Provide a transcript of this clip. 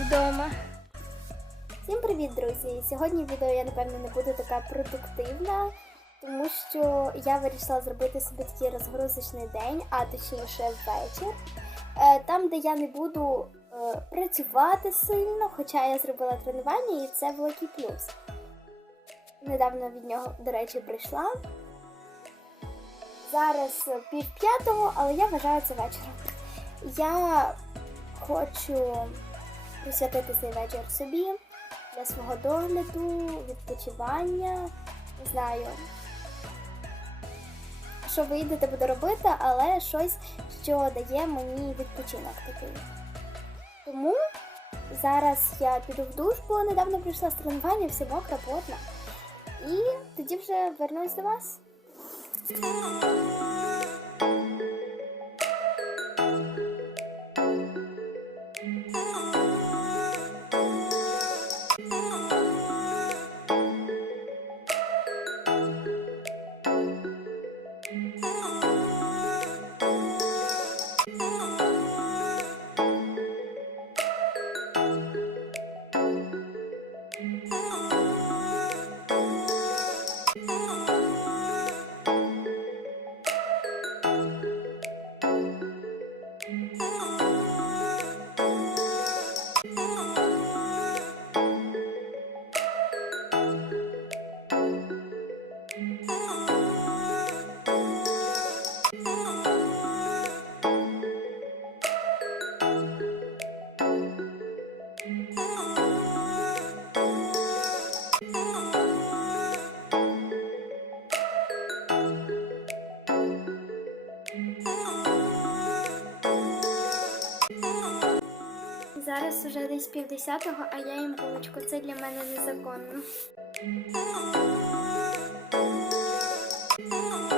вдома. Всім привіт, друзі! Сьогодні відео я напевно не буду така продуктивна, тому що я вирішила зробити собі такий розгрузочний день, а точніше вечір. е, Там, де я не буду е, працювати сильно, хоча я зробила тренування, і це великий плюс. Недавно від нього, до речі, прийшла. Зараз пів п'ятого, але я вважаю це вечором. Я хочу присвятити цей вечір собі для свого догляду, відпочивання. Не знаю, що вийде, те буду робити, але щось, що дає мені відпочинок такий. Тому зараз я піду в душ, бо недавно прийшла з тренування, все мокра, потна. І тоді вже вернусь до вас. Зараз уже десь півдесятого, а я їм булочку. Це для мене незаконно. Mm-hmm. Mm-hmm.